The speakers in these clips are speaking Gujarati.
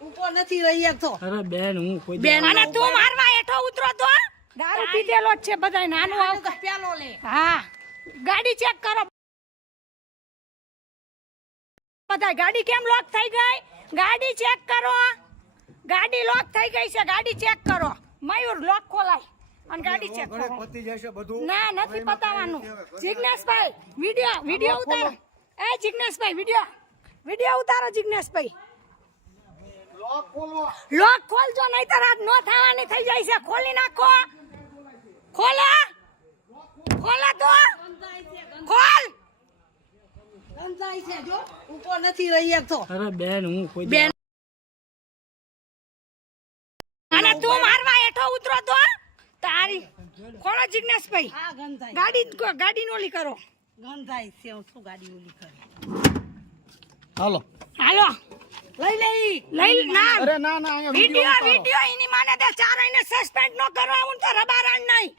ઉપર નથી રહી તો. અરે બેન હું કોઈ બેન અને તું મારવા હેઠો ઉતરો તો દારૂ પીધેલો જ છે બધાય નાનું આવ પેલો લે. હા. ગાડી ચેક કરો. બધા ગાડી કેમ લોક થઈ ગઈ? ગાડી ચેક કરો ગાડી લોક થઈ ગઈ છે ગાડી ચેક કરો. મયુર લોક ખોલાય. અને ગાડી ચેક કરો. પતી જશે બધું. ના નથી પતાવાનું. જિજ્ઞેશભાઈ વિડિયો વિડિયો ઉતારો. એ જિજ્ઞેશભાઈ વિડિયો. વિડિયો ઉતારો જિજ્ઞેશભાઈ. લોક ખોલજો નહીતર આજ નો થવાની થઈ જાય છે. ખોલી નાખો. ખોલો. ખોલો તો. ખોલ. ગંધાય છે જો ઉપર નથી રહી તો અરે બેન હું કોઈ બેન. અને તું મારવા હેઠો ઉતરો તો. તારી. ખોલો જિજ્ઞેશભાઈ. ભાઈ ગાડી ગાડી નોલી કરો. ગંધાય છે હું શું ગાડી ઓલી કરી? હાલો. હાલો. લઈ લઈ. લઈ ના અરે ના ના અહીંયા વિડિયો વિડિયો એની માને તે ચારાઈને સસ્પેન્ડ ન કરવા હું તો રબારાણ નહીં.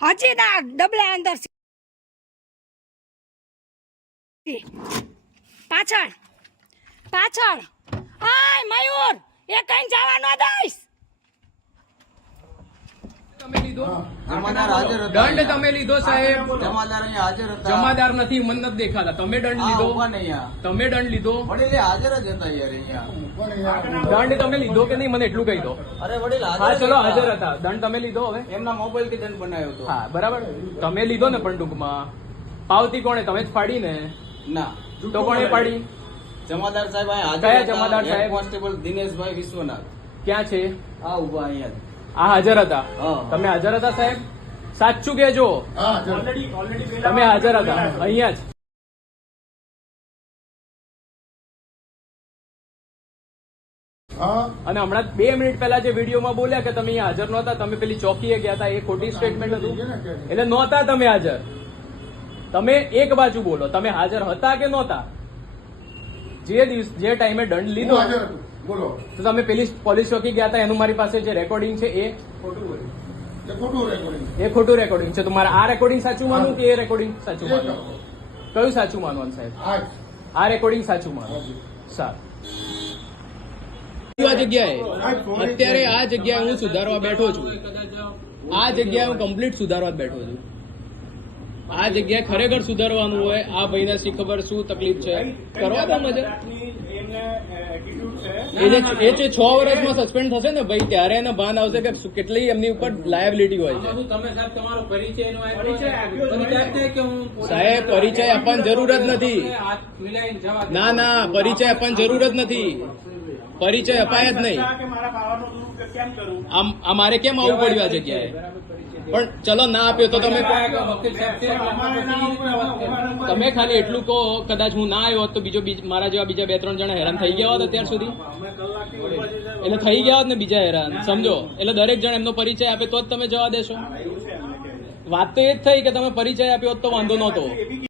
હજી ના ડબલા અંદર પાછળ પાછળ. આય મયુર એ કઈ જવા ન દઈશ. લીધો? જમાદાર હાજર હતા. દંડ તમે લીધો સાહેબ. જમાદાર હાજર હતા. જમાદાર નથી મને નથી દેખાતા. તમે દંડ લીધો? તમે દંડ લીધો? વડીલ હાજર જ હતા યાર અહીંયા. દંડ તમે લીધો કે નહીં મને એટલું કહી દો. અરે વડીલ હા ચલો હાજર હતા. દંડ તમે લીધો હવે? એમના મોબાઈલથી દંડ બનાવ્યો હતો. હા બરાબર. તમે લીધો ને પણ ટૂંકમાં પાવતી કોણે? તમે જ ફાડી ને. ના તો કોણે પાડી? જમાદાર સાહેબ કયા જમાદાર સાહેબ? કોન્સ્ટેબલ દિનેશભાઈ વિશ્વનાથ. ક્યાં છે? આ ઊભા અહીંયા. આ હાજર હતા. તમે હાજર હતા સાહેબ? સાચું કેજો તમે હાજર હતા. અહીંયા જ. અને હમણાં બે મિનિટ પહેલા જે વિડીયોમાં બોલ્યા કે તમે અહીંયા હાજર નહોતા તમે પેલી ચોકીએ ગયા હતા એ ખોટી સ્ટેટમેન્ટ હતું. એટલે નહોતા તમે હાજર. તમે એક બાજુ બોલો. તમે હાજર હતા કે નહોતા? જે દિવસ જે ટાઈમે દંડ લીધો. બોલો. તો તમે પેલી પોલીસ ચોકી ગયા હતા એનું મારી પાસે જે રેકોર્ડિંગ છે એ? ખોટું રેકોર્ડિંગ એ ખોટું રેકોર્ડિંગ છે. તો મારે આ રેકોર્ડિંગ સાચું માનવું કે એ રેકોર્ડિંગ સાચું માનવું? કયું સાચું માનવાનું સાહેબ? આ રેકોર્ડિંગ સાચું માનવું. સારું. આ જગ્યાએ અત્યારે આ જગ્યાએ હું સુધારવા બેઠો છું. આ જગ્યાએ હું કમ્પ્લીટ સુધારવા બેઠો છું. આ જગ્યાએ ખરેખર સુધારવાનું હોય આ ભાઈને શી ખબર શું તકલીફ છે? કરવા દો મજા. એ જે છ વર્ષમાં સસ્પેન્ડ થશે ને ભાઈ ત્યારે એને ભાન આવશે કે કેટલી એમની ઉપર લાયબિલિટી હોય છે. સાહેબ પરિચય આપવાની જરૂર જ નથી. ના ના પરિચય આપવાની જરૂર જ નથી. પરિચય અપાય જ નહીં. આમ આ મારે કેમ આવવું પડ્યું આ જગ્યાએ? પણ ચલો ના આપ્યો તો તમે તમે ખાલી એટલું કહો કદાચ હું ના આવ્યો હોત તો બીજો બીજ- મારા જેવા બીજા બે ત્રણ જણા હેરાન થઈ ગયા હોત અત્યાર સુધી. એટલે થઈ ગયા હોત ને બીજા હેરાન સમજો? એટલે દરેક જણ એમનો પરિચય આપે તો જ તમે જવા દેશો. વાત તો એ જ થઈ કે તમે પરિચય આપ્યો હોત તો વાંધો નહોતો.